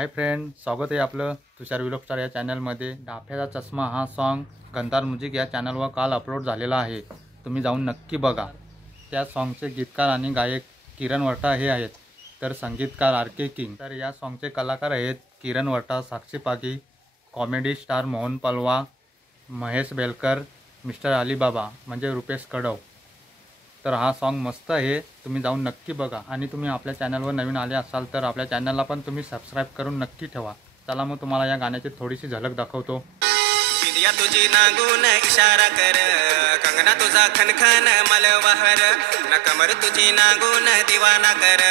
Hi friend, स्वागत आहे आपलं तुषार व्लॉग स्टार या चॅनलमध्ये। डाफ्याचा चष्मा हा सॉन्ग गंधार म्युझिक या चॅनलवर काल अपलोड झालेला आहे, तुम्ही जाऊन नक्की बघा। त्या सॉन्गचे गीतकार आणि गायक किरण वरटा हे आहेत, तर संगीतकार आर.के. किंग। तर या सॉन्गचे कलाकार आहेत किरण वरटा, साक्षी पागी, कॉमेडी स्टार मोहन पलवा, महेश बेलकर, मिस्टर अलीबाबा म्हणजे रुपेश कडव। तर हा सॉन्ग मस्त आहे, तुम्ही जाऊन नक्की बघा। आणि तुम्ही आपल्या चॅनलवर नवीन आले असाल तर आपल्या चॅनलला पण तुम्ही सबस्क्राइब करून नक्की ठेवा। चला मग तुम्हाला या गाण्याची थोडीशी झलक दाखवतो। इंडिया तुझी नांगून इशारा कर, कंगना तुझा खनखन मलवहर, न कमर तुझी नांगून दिवाना कर,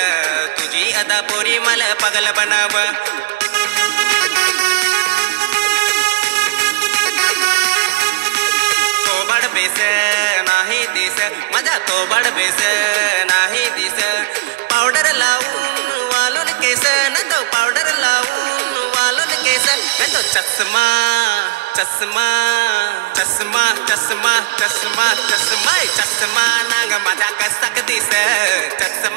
तुझी अदा पोरी मल पगल बनव। थोबड बेस नाही दिस माझा, थोबड बेस नाही दिस, पावडर लावून वालून केस न तो, पावडर लावून वालून केस न तो, चष्मा चष्मा चष्मा चष्मा चष्मा चष्मा चष्मा नांग माझा कसाक दिस, चष्मा